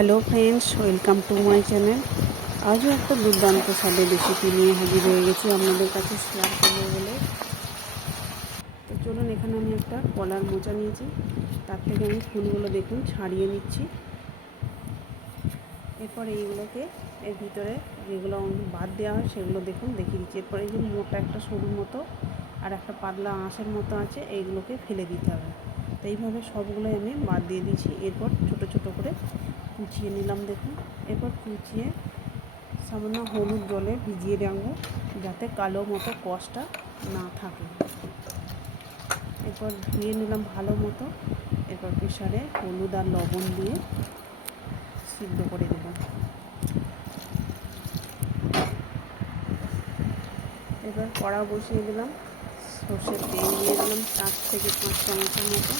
Hello friends welcome to my channel আজও একটা দুর্দান্ত স্বাদের রেসিপি নিয়ে হাজির হয়ে গেছি আপনাদের কাছে শেয়ার করব বলে। তো চলুন, এখানে আমি একটা কলার মোচা নিয়েছি। তার থেকে আমি ফুলগুলো দেখুন, ছাড়িয়ে নিচ্ছি। এরপর এইগুলোকে এর ভিতরে যেগুলো বাদ দেওয়া হয়, সেগুলো দেখুন, দেখিয়ে দিচ্ছি। এরপর এই যে মোটা একটা সরু মতো আর একটা পাতলা আঁশের মতো আছে, এইগুলোকে ফেলে দিতে হবে। তো এইভাবে সবগুলোই আমি বাদ দিয়ে দিয়েছি। এরপর ছোট ছোট করে কুচিয়ে নিলাম দেখুন। এরপর কুচিয়ে সামান্য হলুদ জলে ভিজিয়ে রাখব, যাতে কালো মতো কষটা না থাকে। এরপর ধুয়ে নিলাম ভালো মতো। এরপর প্রেশারে হলুদ আর লবণ দিয়ে সিদ্ধ করে দেব এবার কড়া বসিয়ে দিলাম। সর্ষের তেল দিয়ে দিলাম, চার থেকে পাঁচ চামচের মতো।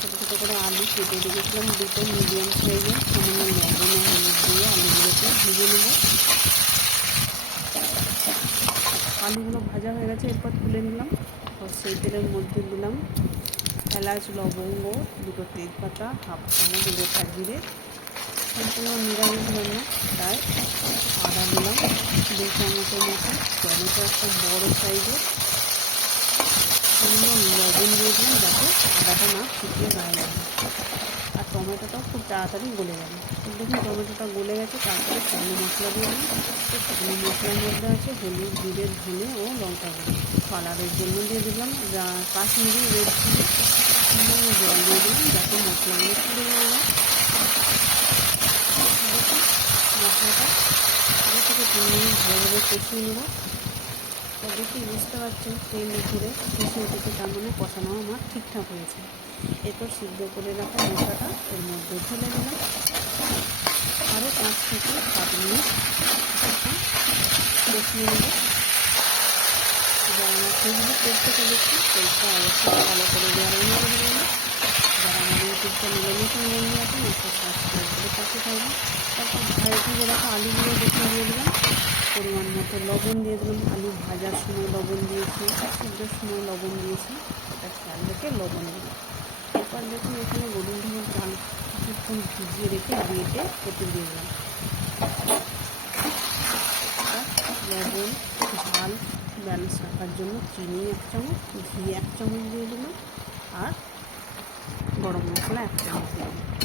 ছোটো ছোটো করে আলু কেটে রেখেছিলাম, দুটো মিডিয়াম সাইজের সামান্য লবণ ও হলুদ দিয়ে আলুগুলোকে ভেজে নেব। আলুগুলো ভাজা হয়ে গেছে, এরপর তুলে নিলাম। সেই তেলের মধ্যে দিলাম এলাচ, লবঙ্গ, দুটো তেজপাতা, হাফ চামচ গোটা জিরে সম্পূর্ণ নিরামিষ রান্না তাই আদা দিলাম। দু চামচের মতো টমেটো, একটা বড়ো সাইজের সামান্য দিয়ে দিলাম যাতে আদাটা না শুকিয়ে গায়ে লাগে আর টমেটোটাও খুব তাড়াতাড়ি গলে যাবে। দেখুন, টমেটোটা গলে গেছে, তারপরে শুকনো মশলা দিয়ে দিলাম। শুকনো মশলার মধ্যে আছে হলুদ, জিরে, ধনে ও লঙ্কা গুঁড়ো। কালারের জন্য দিয়ে দিলাম, যা কাশ্মীরি রেড চিলি জল দিয়ে দিলাম, যাতে মশলাগুলো পুড়ে না যায়। মশলাটা থেকে তিন মিনিট ভালোভাবে কষিয়ে নেব। দেখি বুঝতে পারছেন তেল ঘুরে কষে উঠেছে তার মানে কষানো আমার ঠিকঠাক হয়েছে। এরপর সিদ্ধ করে রাখা মশলাটা এর মধ্যে ঢেলে দিলাম। আরও পাঁচ থেকে সাত মিনিট কষিয়ে নেব যারা আমার থেকে দেখছি পেজটা অবশ্যই ভালো করে দেওয়ার অনুরোধ যারা আমার ইউটিউব চ্যানেলে নতুন বন্ধু আছেন করে তারপর আলুগুলো দেখে দিয়ে দিলাম। পরিমাণ মতো লবণ দিয়ে দিলাম। আলু ভাজার সময় লবণ দিয়েছি সিদ্ধর সময় লবণ দিয়েছি। এটা খেয়াল রেখে লবণ দিলাম। এরপর দেখুন এখানে গরুর ধানের চাল কিছুক্ষণ ভিজিয়ে রেখে বেটে কেটে দিয়ে দিলাম। লবণ, ঝাল, ব্যালেন্স রাখার জন্য চিনি এক চামচ, ঘি এক চামচ দিয়ে দিলাম আর গরম মশলা এক চামচ দিয়ে দিলাম।